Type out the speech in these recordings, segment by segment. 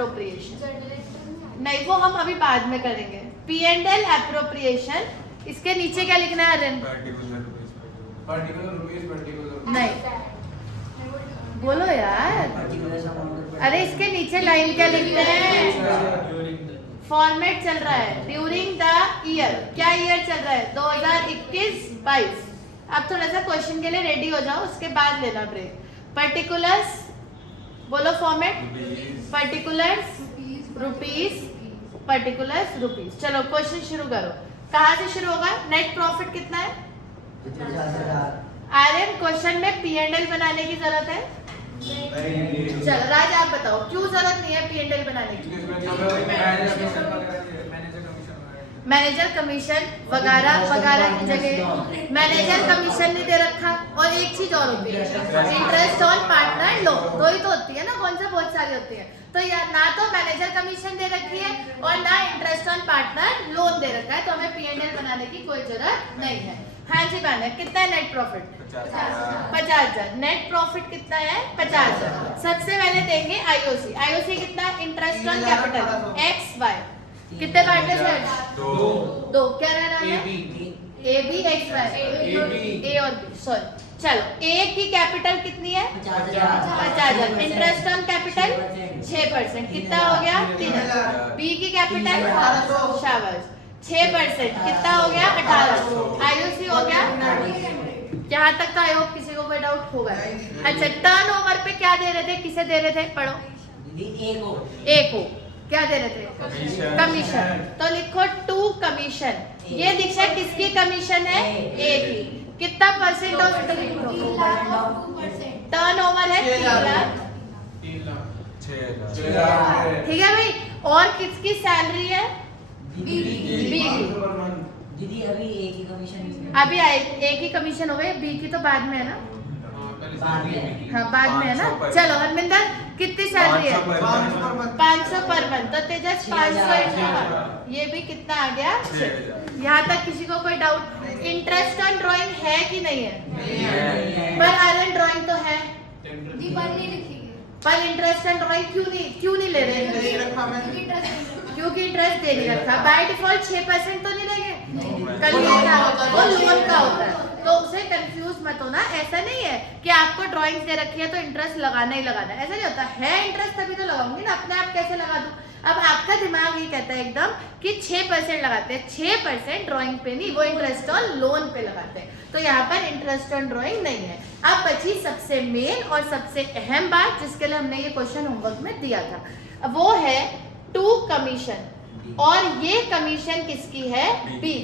Appropriation, नहीं वो हम अभी बाद में करेंगे। P&L एप्रोप्रिएशन, इसके नीचे क्या लिखना है अरन? नहीं बोलो यार, अरे इसके नीचे लाइन क्या लिखते हैं? फॉर्मेट चल रहा है ड्यूरिंग द ईयर, क्या ईयर चल रहा है? 2021-22। अब थोड़ा सा क्वेश्चन के लिए रेडी हो जाओ, उसके बाद लेना ब्रेक। पर्टिकुलर्स बोलो, format particulars rupees, particulars rupees. चलो क्वेश्चन शुरू करो, कहाँ से शुरू होगा? नेट प्रॉफिट कितना है? आर्यन क्वेश्चन में P&L बनाने की जरूरत है? चलो राज आप बताओ क्यों जरूरत नहीं है P&L बनाने की? मैनेजर कमीशन वगैरह वगैरह की जगह मैनेजर कमीशन नहीं दे रखा। और एक चीज और होती है, इंटरेस्ट ऑन पार्टनर लोन, दो ही तो होती है ना, कौन सा बहुत सारी होती है। तो यार ना तो मैनेजर कमीशन दे रखी है और ना इंटरेस्ट ऑन पार्टनर लोन दे रखा है, तो हमें P&L बनाने की कोई जरूरत नहीं है। हाँ जी बहन, कितना है नेट प्रॉफिट? 50,000। नेट प्रॉफिट कितना है? 50,000। सबसे पहले देंगे आईओसी। आईओसी कितना? Interest on capital XY। कितने पार्ट है? दो। क्या रहना है? ए बी एक्स वाई, ए और बी, सॉरी। चलो ए की कैपिटल कितनी है? 50,000। इंटरेस्ट ऑन कैपिटल 6%, कितना हो गया? 3,000। बी की कैपिटल शाबाश 6%, कितना हो गया? 18,000। आईओसी हो गया। यहाँ तक तो आई होप किसी को कोई डाउट होगा। अच्छा, टर्नओवर पे क्या दे रहे थे? किसे दे रहे थे? पढ़ो। ए को क्या दे रहे थे? कमीशन। तो लिखो टू कमीशन। ये दीक्षा किसकी कमीशन है? ए की। कितना परसेंट ऑफ टर्नओवर है? 3 लाख। ठीक है भाई। और किसकी सैलरी है? बी की। दीदी अभी ए की कमीशन, अभी ए की कमीशन हो गई, बी की तो बाद में है ना? हाँ बाद में है ना। चलो हरमिंदर कितनी सैलरी है? 500 पर मंथ। तो तेजस 500, ये भी कितना आ गया? 6। यहाँ तक किसी को कोई डाउट? इंटरेस्ट ऑन ड्राइंग है कि नहीं है? पर आयरन ड्राइंग तो है जी, पर नहीं लिखेंगे। पर इंटरेस्ट ऑन ड्राइंग क्यों नहीं ले रहे? क्योंकि इंटरेस्ट दे नहीं रखा। बाय डिफॉल्ट 6% तो नहीं लेंगे, कल ये था वो लोन का होता है, तो उसे कंफ्यूज मत होना। ऐसा नहीं है कि आपको ड्राइंग्स दे रखी है तो इंटरेस्ट लगाना ही लगाना है, ऐसा नहीं होता है। इंटरेस्ट तभी तो लगाऊंगी ना, अपने आप कैसे लगा दूं? अब आपका दिमाग ये कहता है एकदम कि 6% लगाते हैं। 6% ड्राइंग पे नहीं, वो इंटरेस्ट ऑन लोन पे लगाते हैं। तो यहाँ पर इंटरेस्ट ऑन ड्राइंग नहीं है। अब बची सबसे मेन और सबसे अहम बात, जिसके लिए हमने ये क्वेश्चन होमवर्क में दिया था, वो है टू कमीशन। और ये कमीशन किसकी है? बी।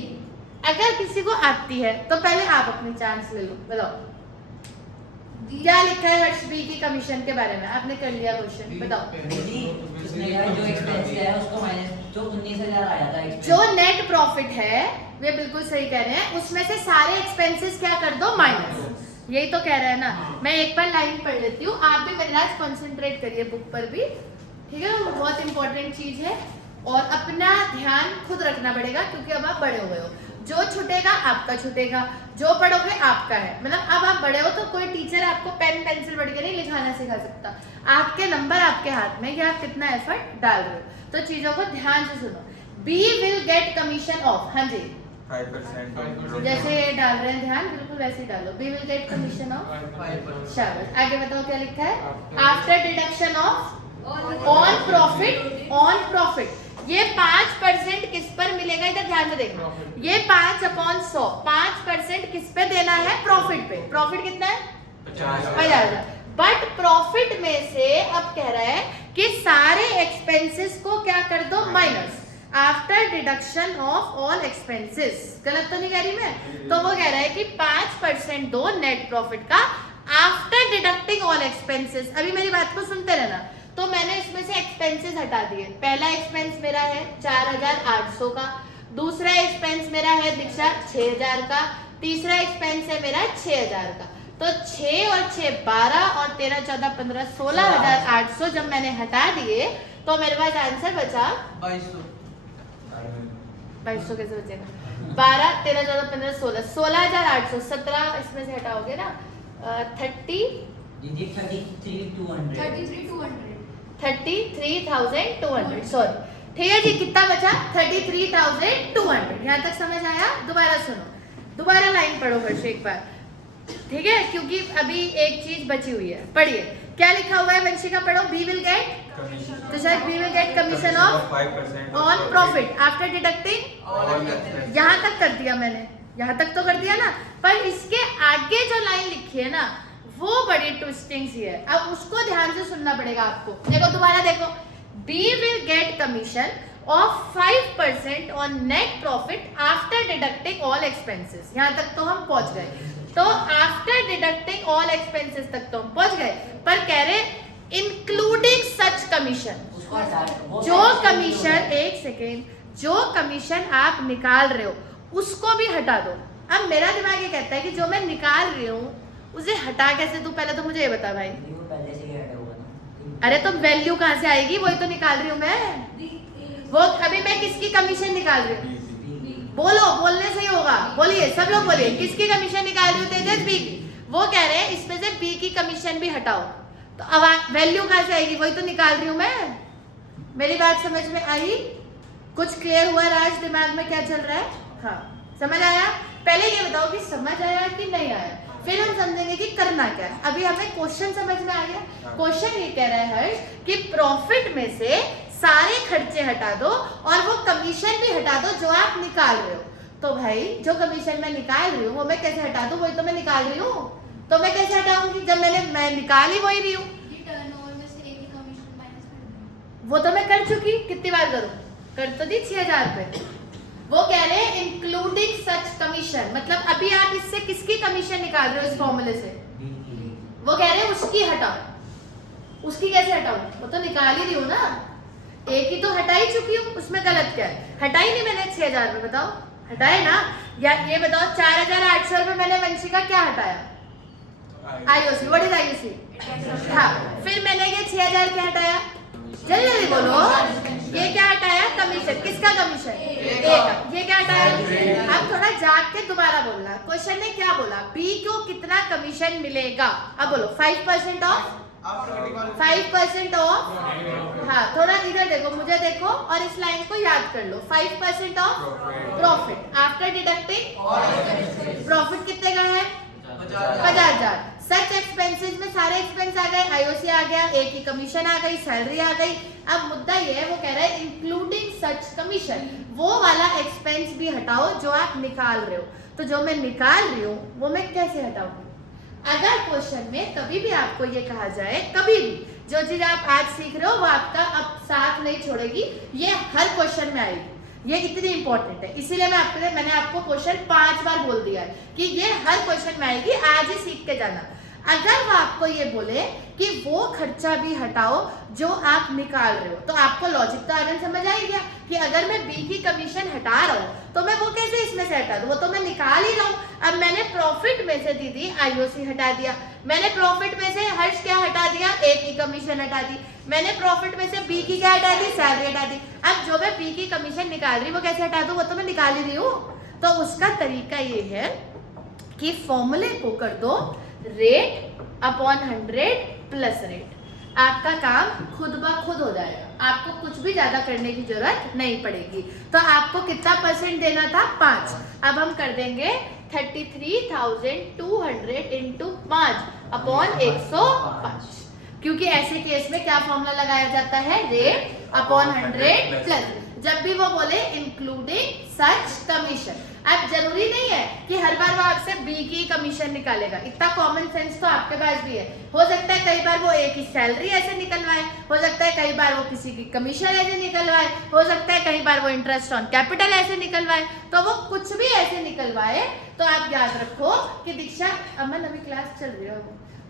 अगर किसी को आती है तो पहले आप अपनी चांस ले लो, बताओ क्या लिखा है हर्ष बी की कमीशन के बारे में? आपने कर लिया क्वेश्चन, बताओ। जो एक्सपेंस है उसको माइनस, जो 19,000 आया था जो नेट प्रॉफिट है, वे बिल्कुल सही कह रहे हैं, उसमें से सारे एक्सपेंसेस क्या कर दो? माइनस। यही तो कह रहे हैं ना। मैं एक बार लाइन पढ़ लेती हूँ, आप भी मेरे साथ कंसंट्रेट करिए बुक पर भी, ठीक है? वो बहुत इंपॉर्टेंट चीज है और अपना ध्यान खुद रखना पड़ेगा, क्योंकि अब आप बड़े हो गए हो। जो छूटेगा आपका छूटेगा, जो पढ़ोगे आपका है। मतलब अब आप बड़े हो तो कोई टीचर आपको पेन पेंसिल पढ़ के नहीं लिखाना सिखा सकता। आपके नंबर आपके हाथ में कि आप कितना एफर्ट डाल रहे हो। तो चीजों को ध्यान से सुनो। B will get commission of, हाँ जी 5%। जैसे डाल रहे हैं ध्यान, बिल्कुल वैसे ही डालो। B will get commission of 5%। आगे बताओ क्या लिखा है? After deduction of on profit, on profit. ये 5% किस पर मिलेगा? इधर ध्यान से देखो। ये 5/100, 5% किस पे देना है? प्रॉफिट पे। प्रॉफिट कितना है? 50,000। बट प्रॉफिट में से अब कह रहा है कि सारे एक्सपेंसेस को क्या कर दो? Minus. After deduction of all expenses. गलत तो नहीं कह रही मैं? तो वो कह रहा है कि 5% दो नेट प्रॉफिट का आफ्टर डिडक्टिंग ऑल एक्सपेंसेस। अभी मेरी बात को सुनते रहना। तो मैंने इसमें से एक्सपेंसेस हटा दिए। पहला एक्सपेंस मेरा है 4,800 का, दूसरा एक्सपेंस मेरा है दीक्षा 6,000 का, तीसरा एक्सपेंस है मेरा 6,000 का। तो 6 और 6 12 और 13 14 15 16,800 जब मैंने हटा दिए तो मेरे पास आंसर बचा 2200 कैसे बचेगा? 12 13 14 15 16 16,800। 17 इसमें से हटाओगे ना 33,200। 33,200 सॉरी। ठीक है जी, कितना बचा? 33,200। यहाँ तक समझ आया? दोबारा सुनो, दोबारा लाइन पढ़ो फिर से एक बार, ठीक है, क्योंकि अभी एक चीज बची हुई है। पढ़िए क्या लिखा हुआ है वंशिका, पढ़ो। बी विल गेट, तो शायद B will get commission of 5% on profit after deducting. यहाँ तक कर दिया मैंने, यहाँ तक तो कर दिया ना, पर इसके आगे जो लाइन लिखी है ना वो बड़ी ट्विस्टिंग सी है। अब उसको ध्यान से सुनना पड़ेगा आपको। देखो दोबारा देखो, B will get commission of 5% on net profit after deducting all expenses. यहाँ तक तो हम पहुंच गए। तो आफ्टर डिडक्टिंग ऑल एक्सपेंसेस तक तो हम पहुंच गए, पर कह रहे इंक्लूडिंग सच कमीशन, उसको हटा दो। जो कमीशन, एक सेकेंड, जो कमीशन आप निकाल रहे हो उसको भी हटा दो। अब मेरा दिमाग ये कहता है कि जो मैं निकाल रही हूँ उसे हटा कैसे दूं? पहले तो मुझे ये बता भाई। वो पहले से ही हटा हुआ था। अरे तो वैल्यू कहाँ से आएगी? वही तो निकाल रही हूँ मैं। वो अभी मैं किसकी कमीशन निकाल रही हूँ? बोलो, बोलने से ही होगा। बोलिए सब लोग बोलिए, किसकी कमीशन निकाल रही हूँ? तेजस बी की। वो कह रहे हैं इसमें से बी की कमीशन भी हटाओ, तो अब वैल्यू कहाँ से आएगी? वही तो निकाल रही हूँ मैं। मेरी बात समझ में आई? कुछ क्लियर हुआ राज? दिमाग में क्या चल रहा है? हाँ, समझ आया? पहले ये बताओ कि समझ आया कि नहीं आया, फिर हम समझेंगे कि करना क्या है। अभी हमें क्वेश्चन समझ में आ गया। क्वेश्चन ये कह रहा है हर्ष कि प्रॉफिट में से सारे खर्चे हटा दो और वो कमीशन भी हटा दो जो आप निकाल रहे हो। तो भाई जो कमीशन मैं निकाल रही हूँ वो मैं कैसे हटा दूँ? वही तो मैं निकाल रही हूँ, तो मैं कैसे हटाऊंगी जब मैं निकाल ही वही रही हूँ? टर्नओवर में से एक ही कमीशन माइनस कर दो। वो तो मैं कर चुकी, कितनी बार करूँ? कर तो दी 6,000 पे। वो कह रहे हैं इंक्लूडिंग सच कमीशन, मतलब अभी आप इससे किसकी कमीशन निकाल रहे हो इस फॉर्मूले से? वो कह रहे हैं उसकी हटाओ। उसकी कैसे हटाऊं? वो तो निकाल ही रही हूँ ना, एक ही तो हटा ही चुकी हूँ, उसमें गलत क्या है? हटाई नहीं मैंने 6,000 रुपये, बताओ हटाए ना? या ये बताओ 4,800 रुपये मैंने वंशिका क्या हटाया? आईओसी। What is IOC? हाँ, फिर मैंने ये 6,000 क्या हटाया? जल्दी जल्दी बोलो। ये क्या हटाया? कमीशन। किसका कमीशन? ए का। ये क्या हटाया? अब थोड़ा जाग के दोबारा बोलना। क्वेश्चन ने क्या बोला? बी को कितना कमीशन मिलेगा? अब बोलो 5% ऑफ, 5% ऑफ। हाँ, थोड़ा इधर देखो, मुझे देखो और इस लाइन को याद कर लो। 5% of profit after deducting. Profit कितने का है? 50,000। सच एक्सपेंसेस में सारे एक्सपेंस आ गए, आईओसी आ गया, एक ही कमीशन आ गई, सैलरी आ गई। अब मुद्दा ये है, वो कह रहा है इंक्लूडिंग सच कमीशन, वो वाला एक्सपेंस भी हटाओ जो आप निकाल रहे हो। तो जो मैं निकाल रही हूँ वो मैं कैसे हटाऊंगी? अगर क्वेश्चन में कभी भी आपको ये कहा जाए, कभी भी जो चीज आप आज सीख रहे हो वो आपका अब साथ नहीं छोड़ेगी, ये हर क्वेश्चन में आएगी, ये इतनी इंपॉर्टेंट है। इसीलिए मैंने आपको क्वेश्चन 5 बार बोल दिया है कि ये हर क्वेश्चन में आएगी, आज ही सीख के जाना। अगर वो आपको ये बोले कि वो खर्चा भी हटाओ जो आप निकाल रहे हो, तो आपको लॉजिक तो आगे समझ आई गया कि अगर मैं बी की कमीशन हटा रहा हूँ तो मैं वो कैसे इसमें से हटा दूँ? वो तो मैं निकाल ही रहा हूँ। अब मैंने प्रॉफिट में से दीदी आईओसी हटा दिया, मैंने प्रॉफिट में से हर्ष क्या हटा दिया? एक की कमीशन हटा दी, मैंने प्रॉफिट में से बी की क्या हटा दी? सैलरी हटा दी। अब जो मैं बी की कमीशन निकाल रही हूँ वो कैसे हटा दूँ? वो तो मैं निकाल ही रही हूँ। तो उसका तरीका ये है कि फॉर्मूले को कर दो रेट अपॉन 100 प्लस रेट। आपका काम खुद ब खुद हो जाएगा, आपको कुछ भी ज्यादा करने की जरूरत नहीं पड़ेगी। तो आपको कितना परसेंट देना था? 5। अब हम कर देंगे 33,200 इंटू 5 अपॉन 105, क्योंकि ऐसे केस में क्या फॉर्मूला लगाया जाता है? Rate upon 100 plus. जब भी वो बोले इंक्लूडिंग सच कमीशन, अब जरूरी नहीं है कि हर बार वो आपसे बी की कमीशन निकालेगा, इतना कॉमन सेंस तो आपके पास भी है। हो सकता है कई बार वो ए की सैलरी ऐसे निकलवाए, हो सकता है कई बार वो किसी की कमीशन ऐसे निकलवाए, हो सकता है कई बार वो इंटरेस्ट ऑन कैपिटल ऐसे निकलवाए। तो वो कुछ भी ऐसे निकलवाए तो आप याद रखो कि दीक्षा अमन अभी क्लास चल रही है,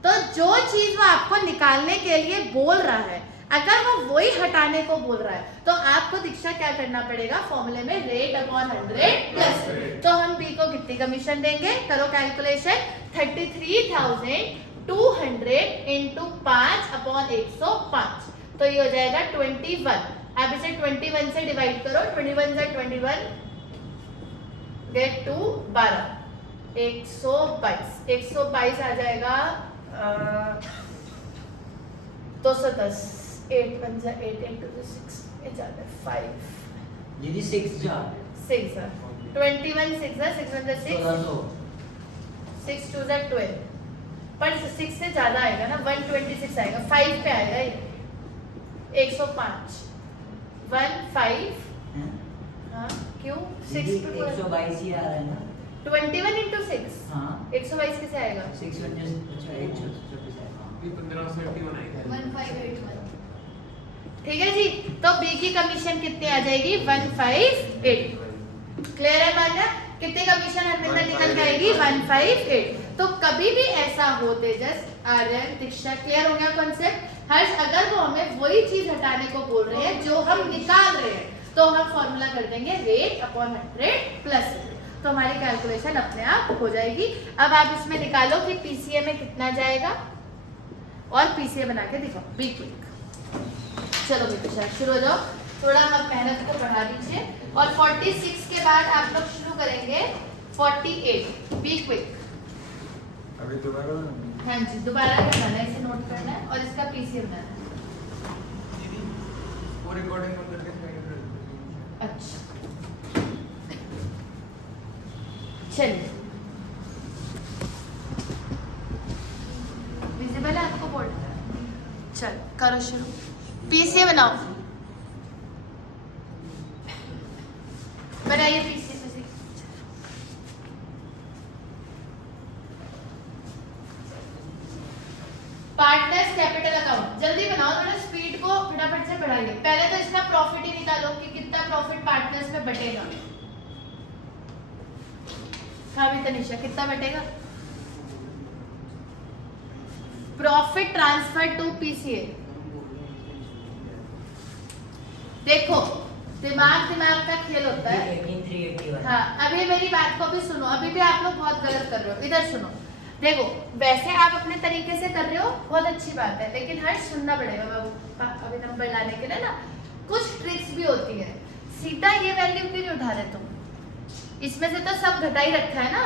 तो जो चीज वो आपको निकालने के लिए बोल रहा है, अगर वो वही हटाने को बोल रहा है तो आपको दीक्षा क्या करना पड़ेगा? फॉर्मूले में रेट अपॉन 100 प्लस। तो हम बी को कितनी कमीशन देंगे? करो कैलकुलेशन। 33,200 इंटू 5 अपॉन 105, तो ये हो जाएगा 21। अब इसे 21 से डिवाइड करो, 21 से 21 गेट टू 12, 122 आ जाएगा 210, 8 1 जा 8 8 2 6 ये जाता है 5 दीदी 6 जा 6 जा 21 6 जा 6 1 जा 6 1600 6 2 जा 12 पर 6 से ज्यादा आएगा ना 126 आएगा 5 पे आएगा ये 105 1 5 हैं? हाँ क्यों 6 दीदी पे 122 ही आ रहा है ना 21 into 6 हाँ 122 कैसे आएगा 6 अच्छा 126 है भी 1571 आएगा 1581 ठीक है जी। तो बी की कमीशन कितनी आ जाएगी 158 क्लियर है मान्या कितनी कमीशन हरमिंदर निकल के आएगी 158। तो कभी भी ऐसा हो तेजस आर्यन दीक्षा क्लियर हो गया कॉन्सेप्ट हर्ष अगर वो हमें वही चीज हटाने को बोल रहे हैं जो हम निकाल रहे हैं तो हम फॉर्मूला कर देंगे रेट अपॉन 100 प्लस तो हमारी कैलकुलेशन अपने आप हो जाएगी। अब आप इसमें निकालो कि पीसीए में कितना जाएगा और पीसीए बना के दिखाओ बी क्विक। चलो बेटा शुरू हो जाओ थोड़ा आप मेहनत को बढ़ा दीजिए और 46 के बाद आप लोग शुरू करेंगे 48 बी क्विक। अभी दोबारा हाँ जी दोबारा करना है इसे नोट करना है और इसका पीसीए बनाना है। दीदी वो रिकॉर्डिंग बंद करके साइड कर दो। अच्छा चलिए विजिबल है आपको बोर्ड चल करो शुरू पीसीए बनाओ बनाइए पीसीए पार्टनर्स कैपिटल अकाउंट जल्दी बनाओ थोड़ा स्पीड को फटाफट से बढ़ाइए। पहले तो इसका प्रॉफिट ही निकालो कि कितना प्रॉफिट पार्टनर्स में बटेगा। हाँ भी तनिषा कितना बटेगा प्रॉफिट ट्रांसफर टू पीसीए। देखो दिमाग का खेल होता है। 381 हाँ अभी मेरी बात को भी सुनो अभी भी आप लोग बहुत गलत कर रहे हो इधर सुनो। देखो वैसे आप अपने तरीके से कर रहे हो बहुत अच्छी बात है लेकिन हर सुनना पड़ेगा बाबू अभी नंबर लाने के लिए ना कुछ ट्रिक्स भी होती है। सीधा ये वैल्यू क्यों नहीं उठा रहे तुम इसमें से तो सब घटा ही रखा है ना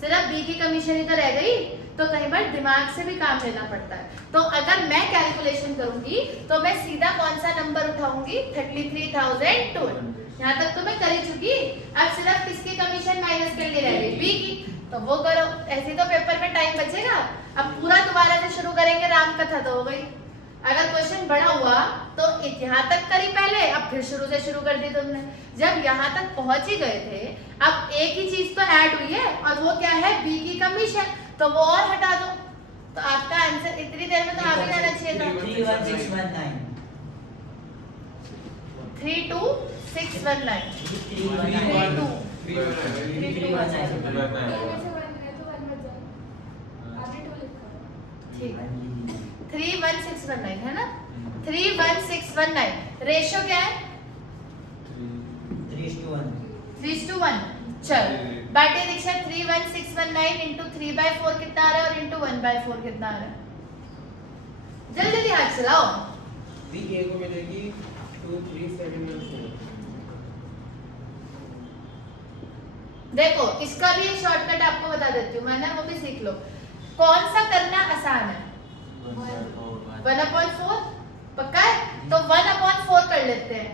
सिर्फ बी की कमीशन ही तो रह गई तो कई बार दिमाग से भी काम लेना पड़ता है। तो अगर मैं कैलकुलेशन करूंगी तो मैं सीधा कौन सा नंबर उठाऊंगी 33,002 यहाँ तक तो मैं कर ही चुकी। अब सिर्फ किसकी कमीशन माइनस करनी रह गई बी की तो वो करो ऐसे तो पेपर में टाइम बचेगा। अब पूरा दोबारा से शुरू करेंगे राम कथा तो हो गई। अगर क्वेश्चन बड़ा हुआ तो यहाँ तक करी पहले अब फिर शुरू से शुरू कर दी तुमने। जब यहाँ तक पहुंच ही गए थे अब एक ही चीज तो ऐड हुई है और वो क्या है बी की कमीशन तो वो और हटा दो तो आपका आंसर इतनी देर में तो आ भी जाना चाहिए था 31619 32619 ठीक 31619 है ना 31619 रेशियो क्या है 3:1 चल बाटे दीक्षा 31619 इंटू 3/4 कितना आ रहा है और इंटू 1/4 कितना आ रहा है जल्दी जल्दी हाथ चलाओ। दी ए को मिलेगी 23714। देखो इसका भी शॉर्टकट आपको बता देती हूँ मैंने वो भी सीख लो। कौन सा करना आसान है 1/4 पक्का है तो 1/4 कर लेते हैं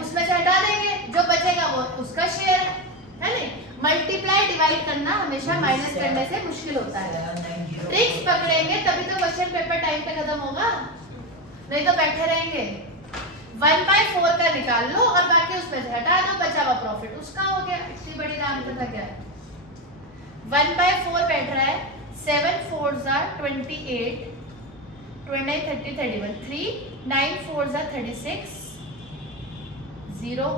उसमें से हटा देंगे जो बचेगा वो उसका शेयर है नहीं। मल्टीप्लाई डिवाइड करना हमेशा माइनस करने से मुश्किल होता है। ट्रिक्स पकड़ेंगे तभी तो क्वेश्चन पेपर टाइम पे खत्म होगा नहीं तो बैठे रहेंगे। 1/4 का निकाल लो और बाकी उसमें से हटा दो बचा हुआ प्रॉफिट उसका हो गया। इतनी बड़ी राम कथा क्या है 1/4 बैठ रहा है 7 4s are 28 29 30 31 3 9 4s are 36 0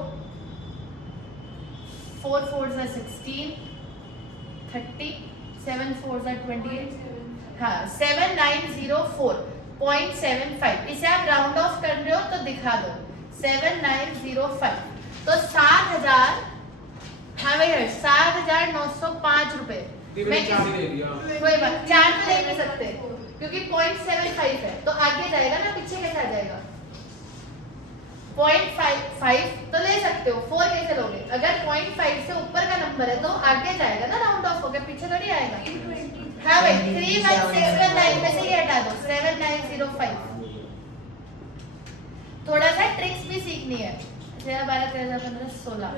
4 4s are 16 30 7 4s are 28 हाँ 7904.75 इसे आप राउंड ऑफ कर रहे हो तो दिखा दो 7905 तो 7,000 हाँ भैया 7,905 रुपए। मैं कोई बात 4 तो ले नहीं सकते क्योंकि 0.75 है तो आगे जाएगा ना पीछे कैसे आ जाएगा 0.5 तो ले सकते हो 4 कैसे लोगे अगर 0.5 से ऊपर का नंबर है तो आगे जाएगा ना राउंड ऑफ होकर पीछे थोड़ी आएगा। हाँ भाई 31619 में से ये हटा दो 7905 थोड़ा सा ट्रिक्स भी सीखनी है। 13, 12, 13, 15, 16।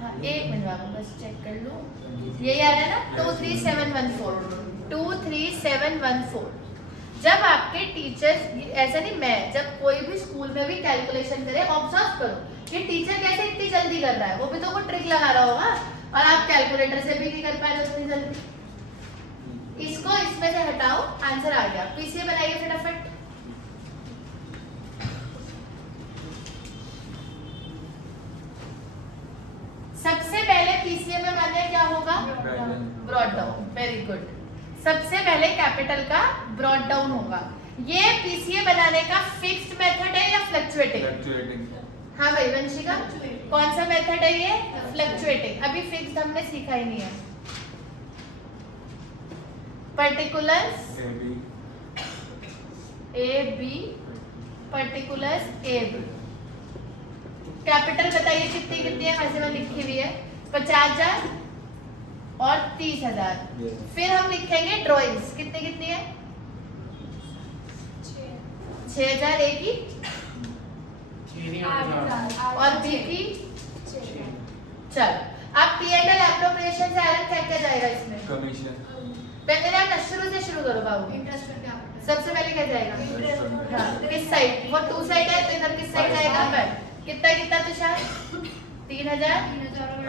हाँ, एक मिनट बाबू बस चेक कर लूँ। यही आ रहा है ना 23714। 23714। जब आपके टीचर्स, ऐसा नहीं, मैं जब कोई भी स्कूल में भी कैलकुलेशन करे, ऑब्जर्व करो कि टीचर कैसे इतनी जल्दी कर रहा है। वो भी तो कोई ट्रिक लगा रहा होगा और आप कैलकुलेटर से भी नहीं कर पाए उतनी जल्दी। इसको इसमें से हटाओ, आंसर आ गया। पीसीए बनाइए फटाफट। सबसे पहले पीसीए में माने क्या होगा? Brought down. Very good. सबसे पहले कैपिटल का ब्रॉड डाउन होगा। ये पीसीए बनाने का फिक्स्ड मेथड है या फ्लक्चुएटिंग? हाँ भाई वंशिका, कौन सा मेथड है ये? फ्लक्चुएटिंग। अभी फिक्स्ड हमने सीखा ही नहीं है। Particulars A B, particulars A B. Capital बताइए कितनी कितनी है? वैसे में लिखी हुई है 50,000 और 30,000। फिर हम लिखेंगे ड्राइंग्स कितनी कितनी है? 6,000 ए की और बी की। चल अब P&L एप्रोप्रिएशन से आयरन क्या क्या जाएगा इसमें? कमीशन। पहले ना शुरू से शुरू करो बाबू। इंटरेस्ट पर क्या? सबसे पहले क्या जाएगा? हाँ, किस साइड? वो 2 साइड है तो इधर किस साइड जाएगा? पर कितना कितना तुषार? 3,000।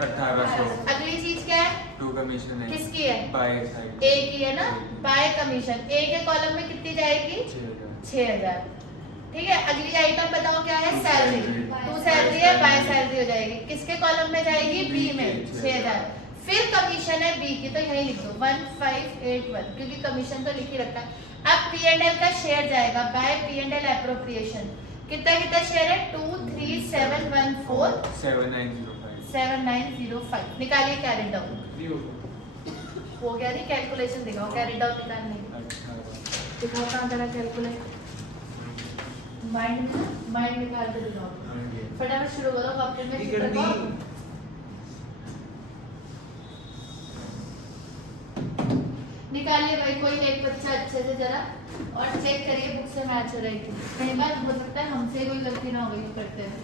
1800। अगली चीज क्या है? 2 कमीशन है। किसकी है? By side. ए की है ना? Bye commission. ए के कॉलम में कितनी जाएगी? 6,000। ठीक है। अगली आइटम बताओ क्या है? सैलरी। 2 सैलरी है, बाय सैलरी हो जाएगी। किसके कॉलम में जाएगी? बी में 6,000। फिर कमीशन है बी की, तो यही लिख दो 1581 क्योंकि कमीशन तो लिख ही रखा है। अब P&L का शेयर जाएगा बाय P&L एप्रोप्रिएशन। कितना कितना शेयर है? 23714 7905। निकालिए कैरी डाउन। हो गया नहीं? कैलकुलेशन दिखाओ, कैरी डाउन निकालने की। दिखाओ कहाँ करा कैलकुलेट। माइंड निकाल के दिखाओ फटाफट। शुरू करो कॉपी में चित्र को। निकालिए भाई कोई एक बच्चा अच्छे से जरा और चेक करिए बुक से मैच हो रही थी। कई बार हो सकता है हमसे कोई गलती ना हो गई करते हैं।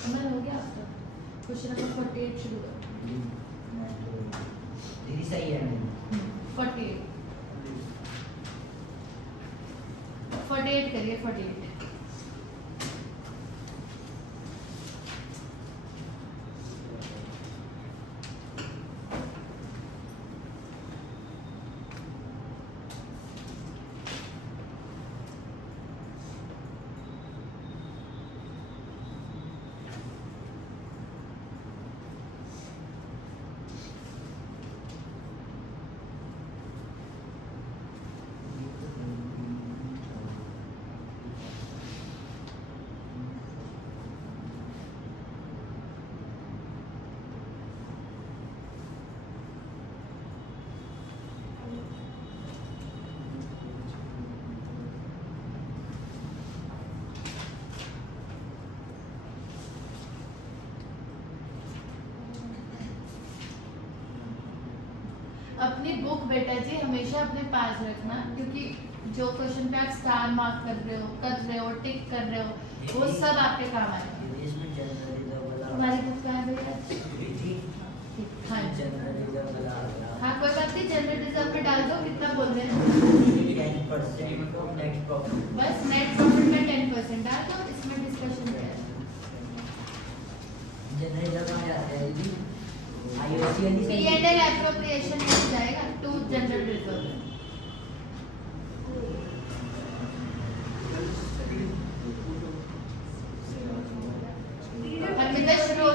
अमन हो गया आपका? क्वेश्चन नंबर 48 शुरू करो। दीदी सही है 48 करिए 48। अपनी बुक बेटा जी हमेशा अपने पास रखना क्योंकि जो क्वेश्चन पे आप स्टार मार्क कर रहे हो, टिक कर रहे हो, वो सब आपके काम आएगा। हमारी बुक कहाँ है भैया? हाँ हाँ कोई बात नहीं, जनरल रिजर्व में डाल दो। कितना बोल रहे हैं? बस नेट प्रॉफिट में 10% डाल दो। इसमें डिस्कशन क्या है? P&L एप्रोप्रिएशन में जाएगा टू जनरल रिजर्व। अर्पिता शुरू हो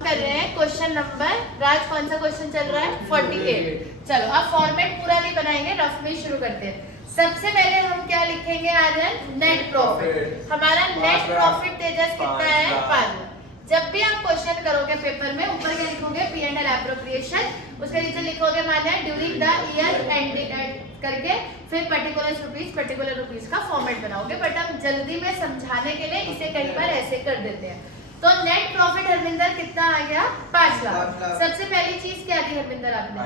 कर रहे हैं क्वेश्चन नंबर, राज कौन सा क्वेश्चन चल रहा है? 48। चलो अब फॉर्मेट पूरा नहीं बनाएंगे, रफ में शुरू करते हैं। सबसे पहले हम क्या लिखेंगे आर्यन? Net profit. हमारा नेट प्रॉफिट तेजस कितना है? 5 लाख। जब भी आप क्वेश्चन करोगे पेपर में, ऊपर क्या लिखोगे? P&L एप्रोप्रिएशन, उसके नीचे लिखोगे माने ड्यूरिंग द ईयर एंड करके, फिर पर्टिकुलर रुपीस का फॉर्मेट बनाओगे। बट हम जल्दी में समझाने के लिए इसे कई बार ऐसे कर देते हैं। तो नेट प्रॉफिट हरविंदर कितना आ गया? 5 लाख। सबसे पहली चीज क्या दी हरविंदर आपने?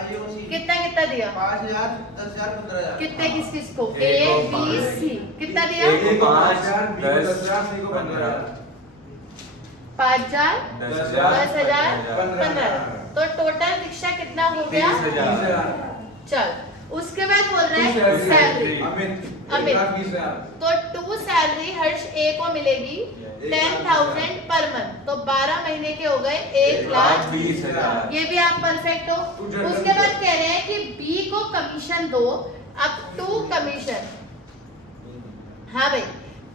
IOC कितना कितना दिया? 5,000, 10,000, 15,000। कितने किस किस को? A B C कितना दिया? 5,000, 10,000, 15,000। 5,000, 10,000, 15,000। तो टोटल रिक्शा कितना हो गया? 30,000। चल, उसके बाद बोल रहे हैं सैलरी। अमित अमित। 1,20,000। तो 2 सैलरी हर्ष A को मिलेगी 10,000 पर मंथ, तो 12 महीने के हो गए 1,20,000। ये भी आप परफेक्ट हो। उसके बाद कह रहे हैं कि B को कमीशन दो अप टू कमीशन। हाँ भाई,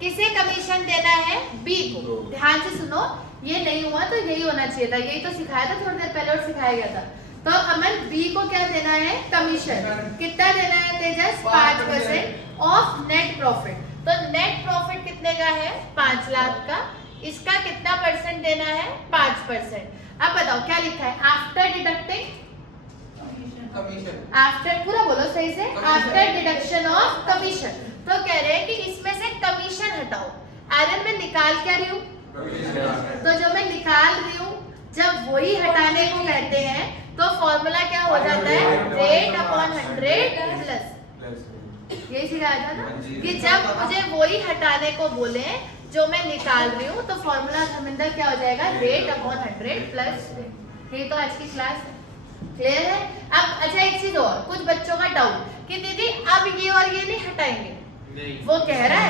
किसे कमीशन देना है? B को। ध्यान से सुनो, ये नहीं हुआ तो यही होना चाहिए था, यही तो सिखाया था थोड़ी देर पहले और सिखाया गया था। तो अमन B को क्या देना है? कमीशन। कितना देना है तेजस? 5% ऑफ नेट प्रॉफिट। तो नेट प्रॉफिट कितने का है? 5 लाख का। इसका कितना परसेंट देना है? 5%। अब बताओ क्या लिखा है? After deducting, commission. आफ्टर, पूरा बोलो सही से, आफ्टर डिडक्शन ऑफ कमीशन। तो कह रहे हैं कि इसमें से कमीशन हटाओ। आयरन में निकाल क्या रही हूँ? तो जो मैं निकाल रही हूँ, जब वही हटाने को कहते हैं तो फॉर्मूला क्या हो जाता है? Rate upon 100 plus. यही सिखाया था ना कि जब मुझे वही हटाने को बोले जो मैं निकाल रही हूँ, तो फॉर्मूला धर्मेंद्र क्या हो जाएगा? Rate upon 100 plus. ये तो आज की क्लास है, क्लियर है? अब अच्छा एक चीज और, कुछ बच्चों का डाउट कि दीदी अब ये और ये नहीं हटाएंगे। वो कह रहा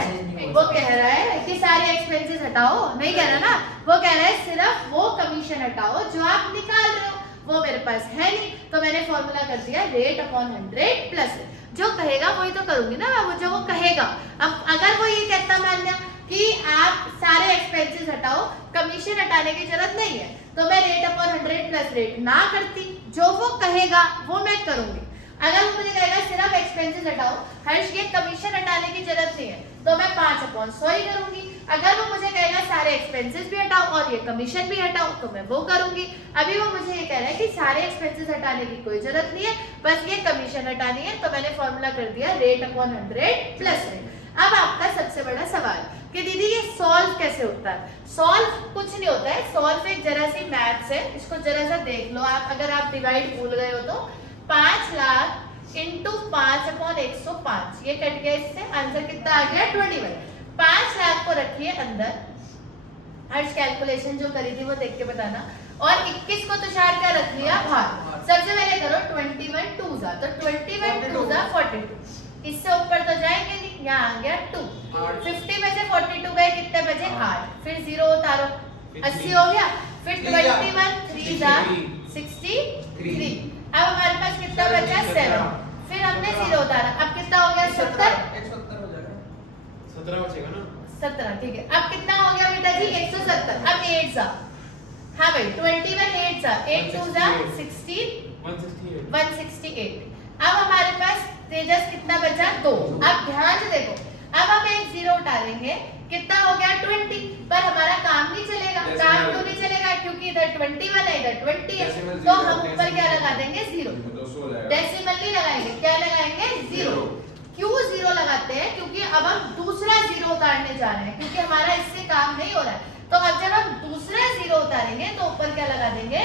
है कि सारे एक्सपेंसेस हटाओ, नहीं कह रहा ना, वो कह रहा है सिर्फ वो कमीशन हटाओ जो आप निकाल रहे हो, वो मेरे पास है नहीं। तो मैंने फॉर्मूला कर दिया रेट अपॉन 100 प्लस। जो कहेगा वही तो करूंगी ना, वो जो वो कहेगा। अब अगर वो ये कहता मान लिया कि आप सारे एक्सपेंसेस हटाओ, कमीशन हटाने की जरूरत नहीं है, तो मैं रेट अपॉन 100 प्लस रेट ना करती। जो वो कहेगा वो मैं करूंगी। अगर वो मुझे कहेगा सिर्फ एक्सपेंसेस हटाओ, हर्ष ये कमीशन हटाने की जरूरत नहीं है, तो मैं 5/100 ही करूंगी। अगर वो मुझे कहेगा सारे एक्सपेंसेस भी हटाओ और ये कमीशन भी हटाओ, तो मैं वो करूंगी। अभी वो मुझे ये कह रहा है कि सारे एक्सपेंसेस हटाने की कोई जरूरत नहीं है, बस ये कमीशन हटानी है, तो मैंने फॉर्मूला कर दिया रेट अपॉन 100 प्लस रेट। अब आपका सबसे बड़ा सवाल कि दीदी ये सॉल्व कैसे होता है? सॉल्व कुछ नहीं होता है, सॉल्व एक जरा सी मैथ्स है, इसको जरा सा देख लो आप। अगर आप डिवाइड भूल गए हो तो 5 लाख इंटू 5/105, ये कट गया, इससे आंसर कितना आ गया? 21। 5 लाख को रखिए अंदर, हर्ष कैलकुलेशन जो करी थी वो देख के बताना, और 21 को तुषार क्या रख लिया? बाहर। सबसे पहले करो 21 2 जा, तो 21 2 जा 42, इससे ऊपर तो जाएंगे नहीं, यहाँ आ गया 2। 50 में से 42 गए, कितने बचे? 8। फिर 0 उतारो, 80 हो गया। फिर 21 3 जा 63। अब हमारे पास कितना बचा? 7। फिर हमने 0 उतारा, अब कितना हो गया? 70। 170 हो जाएगा। 17 बचेगा ना? 17, ठीक है। अब कितना हो गया बेटा जी? 170। अब 8 जा, हाँ भाई 21 8 जा, 8 2 जा 16, 168। अब हमारे पास तेजस कितना बचा? 2। अब ध्यान से देखो, अब हम एक 0 उतारेंगे, कितना हो गया? 20। पर हमारा काम नहीं चलेगा। काम क्यों नहीं चलेगा? क्योंकि इधर 21 है, इधर 20 है, तो हम ऊपर क्या लगा देंगे? 0। डेसिमल नहीं लगाएंगे, क्या लगाएंगे? 0। क्यों 0 लगाते हैं? क्योंकि अब हम दूसरा 0 उतारने जा रहे हैं, क्योंकि हमारा इससे काम नहीं हो रहा है। तो अब जब हम दूसरा 0 उतारेंगे तो ऊपर क्या लगा देंगे?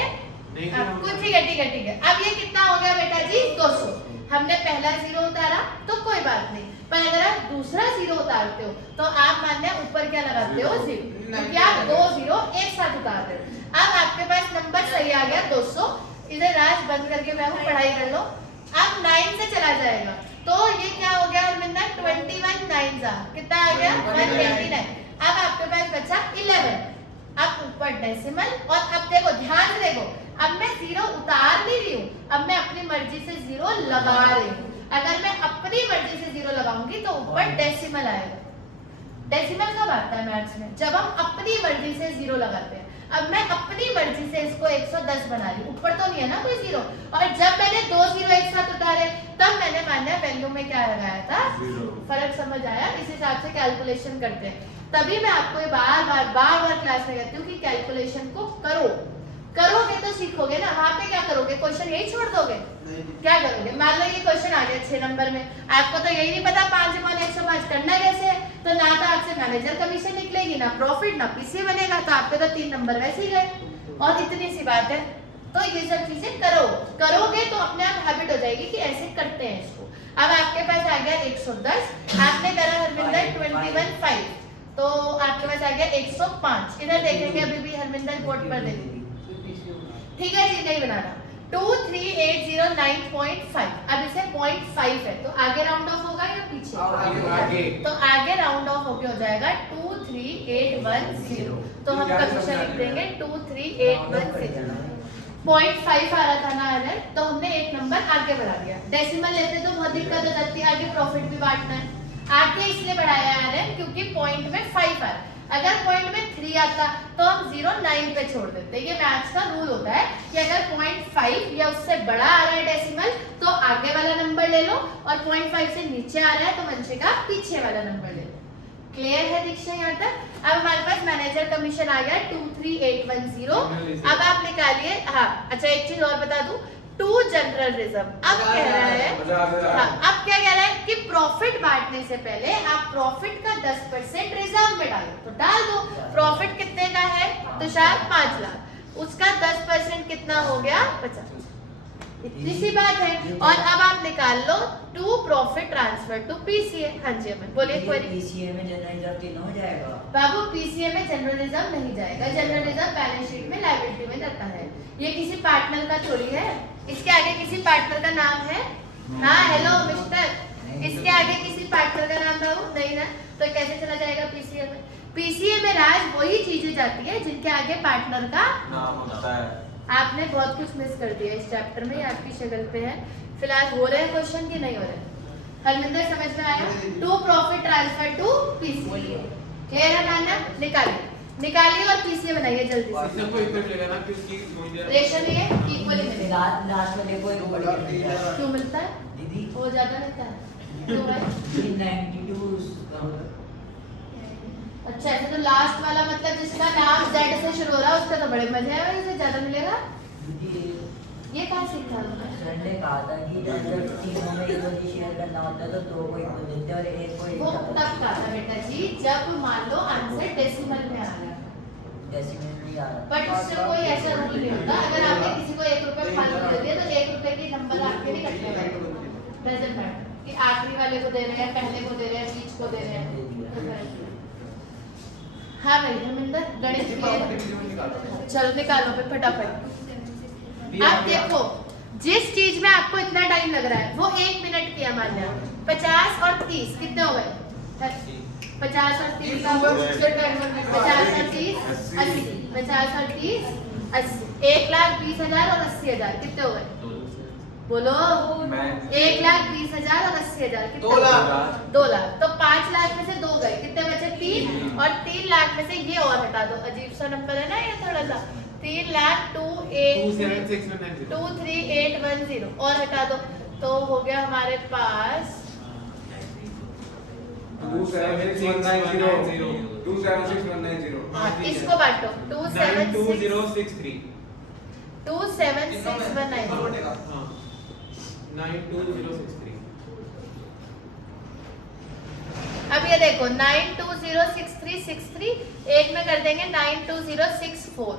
कुछ। ठीक है। अब ये कितना हो गया बेटा जी? 200। हमने पहला 0 उतारा तो कोई बात नहीं, पर अगर आप दूसरा 0 उतारते हो तो आप मानने ऊपर क्या लगाते हो? 0, क्योंकि आप 2 0 एक साथ उतार रहे हो। अब आपके पास नंबर सही आ गया 200। इधर राज बंद करके मैं पढ़ाई कर लो। अब 9 से चला जाएगा, तो ये क्या हो गया हरमिंदर? 21 9 जा, कितना आ गया? 189। अब आपके पास बचा 11। अब ऊपर डेसिमल, और अब देखो ध्यान से देखो, अब मैं 0 उतार नहीं रही हूँ, अब मैं अपनी मर्जी से 0 लगा रही हूँ। अगर मैं अपनी मर्जी से 0 लगाऊंगी तो ऊपर डेसिमल आएगा। डेसिमल कब आता है मैथ्स में? जब हम अपनी मर्जी से 0 लगाते हैं। अब मैं अपनी मर्जी से इसको 110 बना रही हूँ, ऊपर तो नहीं है ना कोई जीरो। और जब मैंने 2 जीरो एक साथ उतारे तब मैंने मान्य वैल्यू में क्या लगाया था, फर्क समझ आया। इस हिसाब से कैलकुलेशन करते हैं। तभी मैं आपको ये बार बार क्लास में कहती हूँ कि कैलकुलेशन को करोगे तो सीखोगे ना। वहाँ पे क्या करोगे, क्वेश्चन यही छोड़ दोगे, क्या करोगे। मान लो ये क्वेश्चन आ गया 6 नंबर में, आपको तो यही नहीं पता 5/105 करना कैसे है, तो ना तो आपसे मैनेजर कमीशन निकलेगी, ना प्रॉफिट, ना पीसी बनेगा, तो आपके तो 3 नंबर वैसे ही गए। और इतनी सी बात है। तो ये सब चीजें करोगे तो अपने आप हैबिट हो जाएगी कि ऐसे करते हैं इसको। अब आपके पास आ गया 110, आपने करा हरविंदर 21.5, तो आपके पास आ गया 105। इधर देखेंगे अभी भी हरविंदर बोर्ड पर देखेंगे, ठीक है जी, नहीं बनाना। 23809.5, अब इसे 0.5 है तो आगे राउंड ऑफ होगा या पीछे, आगे। तो आगे राउंड ऑफ होके हो जाएगा 23810, तो हम कमीशन लिख देंगे 23810। 0.5 आ रहा था ना अगर, तो हमने एक नंबर आगे बढ़ा दिया। डेसिमल लेते तो बहुत दिक्कत हो जाती है, आगे प्रॉफिट भी बांटना है। आगे इसलिए बढ़ाया है क्योंकि पॉइंट में 5 आ रहा है। अगर पॉइंट में 3 आता तो हम 0.9 पे छोड़ देते। ये मैथ्स का रूल होता है कि अगर 0.5 या उससे बड़ा आ रहा है डेसिमल तो आगे वाला नंबर ले लो, और 0.5 से नीचे आ रहा है तो वंशे का पीछे वाला नंबर ले लो। क्लियर है दीक्षा यहाँ तक? अब हमारे पास मैनेजर कमीशन आ गया 23810। अब आप निकालिए, हाँ अच्छा एक चीज और बता दूं, टू जनरल रिजर्व। अब कह रहा है, हाँ अब क्या कह रहा है कि प्रॉफिट बांटने से पहले आप प्रॉफिट का 10% रिजर्व में डालो, तो डाल दो। प्रॉफिट कितने का है तुषार? 5 लाख, उसका 10% कितना हो गया? 50। इतनी सी बात है। और अब आप निकाल लो to profit transfer to PCA. हाँ जी अमन बोलिए। क्वेरी पीसीए में जनरल रिजर्व तीनों हो जाएगा? बाबू पीसीए में जनरल रिजर्व नहीं जाएगा, जनरल रिजर्व बैलेंस शीट में लायबिलिटी में जाता है। ये किसी पार्टनर का थोड़ी है, इसके आगे किसी पार्टनर का नाम है? हाँ हेलो मिस्टर, इसके आगे किसी पार्टनर का नाम बाबू नहीं ना, तो कैसे चला जाएगा पीसीए में? पीसीए में राज वही चीजें जाती है जिनके आगे पार्टनर का नाम होता है। आपने बहुत कुछ मिस कर दिया इस चैप्टर में, आपकी शक्ल पे है। फिलहाल हो रहे हैं क्वेश्चन की नहीं हो रहे? हरमिंदर समझ में आया? To profit transfer to PCA. Clear है मानना? निकालिए और पीसीए बनाइए जल्दी से। इसमें कोई इक्वल मिलेगा ना, किसकी रेशो नहीं है, इक्वली मिलेगा। लास्ट में देखो एक बड़ी मिलता है। क्यों मिलता है? दीदी वो ज्यादा मिलता है क्यों भाई? 92 अच्छा ऐसे तो लास्ट वाला मतलब जिसका नाम Z से शुरू हो रहा है उसका तो बड़े मजे हैं, इसे ज्यादा मिलेगा। दीदी ये कहाँ सीखा तुमने? सर ने कहा था कि अगर तीनों में इक्वली शेयर करना होता है तो 2 को इक्वल देते हैं और 1 को वो इक्वल तब कहा था बेटा जी जब मान लो आंसर डेसिमल में आ रहा है, डेसिमल नहीं आ रहा। बट उससे कोई ऐसा रूल नहीं होता। अगर आपने किसी को 1 रुपए फालतू दे दिया तो 1 रुपए की नंबर आपके नहीं कटेगा। डजंट मैटर कि आखिरी वाले को दे रहे हैं, पहले को दे रहे हैं, बीच को दे रहे हैं। हाँ भाई हरमिंदर गणित क्लियर? चलो निकालो फिर फटाफट। आप देखो जिस चीज में आपको इतना टाइम लग रहा है वो 1 मिनट किया मान्या। 50 और 30 कितने हो गए? 50 और 30 का 50 और 30 80, 50 और 30 80, 1,20,000 और 80,000 कितने हो गए? बोलो। 1,20,000 और 80,000 कितने? 2 लाख। 2 लाख। तो 5 लाख में से 2 गए, कितने बचे? 3। और 3 लाख में से ये और हटा दो, अजीब सा नंबर है ना ये थोड़ा सा। 3 लाख 23810 और हटा दो तो हो गया हमारे पास 276,190. हाँ, इसको बांटो 92063 276,190। हाँ 92063। अब ये देखो 9206363 एक में कर देंगे 92064,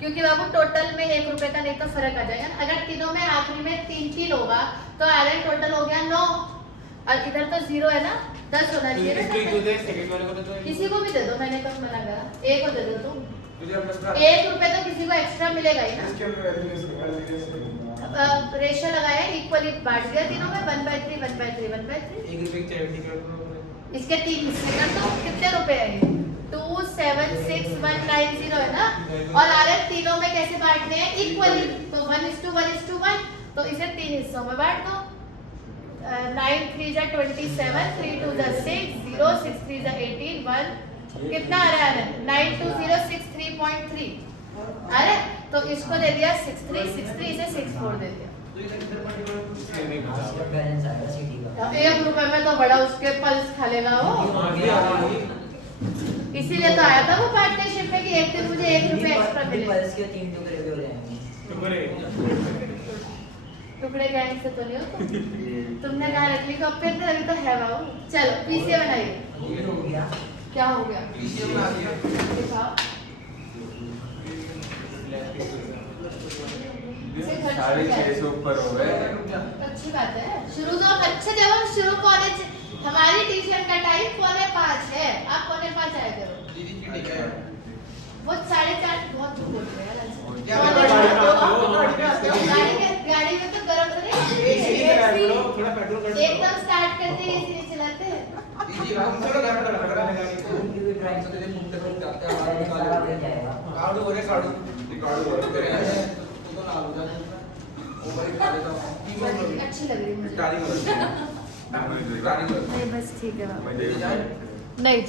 क्योंकि बाबू टोटल में 1 रुपए का नहीं तो फर्क आ जाएगा। अगर तीनों में आखिरी में 3 होगा तो आधा टोटल हो गया 9, और इधर तो 0 है ना, 10 होना चाहिए ना। किसी को भी दे दो, मैंने कब मना करा? एक को दे दो तुम, 1 रुपए तो किसी को एक्स्ट्रा मिलेगा ही ना। रेशो लगाया, इक्वली बांट दिया तीनों में 1/3 1/3 1/3। 1 रुपए की चाय कर दो। इसके 3 हिस्से कर दो, कितने रुपए है ये? 276,190 है ना। और आरएफ तीनों में कैसे बांटने हैं? इक्वली, तो 1:1:1, तो इसे 3 हिस्सों में बांट दो। 9 3 जा 27, 3 2 जा 6, 0 6 3 जा 18, 1 कितना आ रहा है? 92063 8.3। अरे तो इसको दे दिया 6.3, 6.3 इसे 6.4 दे दिया। इसलिए नहीं पता। इसका बैलेंस आएगा सिटी का। 1 रुपए में तो बड़ा उसके पल्स खा लेगा वो। हाँ, ये आ गई। इसीलिए तो आया था वो पार्टनरशिप में कि एक दिन मुझे 1 रुपए एक्स्ट्रा मिले। पल्स के 3 टुकड़े भी हो जाएंगे। टुकड़े गैंग से तो नहीं हो तुम। तुमने कहा रख ली कॉपी अंदर, अभी तो है बाबू। चलो पीसीए बनाइए। ये हो गया। क्या हो गया? पीसीए बना दिया। दिखाओ। साढ़े 600 ऊपर हो गए। अच्छी बात है। शुरू तो अच्छे, जब हम शुरू कॉलेज, हमारी ट्यूशन का टाइम 4:45 है, आप 4:45 आया करो। दीदी की ठीक है। वो 4:30 बहुत बोल रहे हैं क्या गाड़ी में तो गरम तो थोड़ा पेट्रोल कर दो। एकदम स्टार्ट करते ही एसी नहीं चलाते हैं। दीदी हम थोड़ा गाड़ी लगा रहा है। उनकी भी ड्राइंग तो दीदी घूमते घूमते आते हैं। बैलेंस सारा बन जाएगा। काढ़ू हो रहे काढ़ू। काढ़ू हो रहे तो ना हो जाए। वो बड़ी खा लेता हूँ। अच्छी लग रही है मुझे। गाड़ी हो रही है। गाड़ी हो रही है। नहीं बस ठीक है बाबा। मुझे नहीं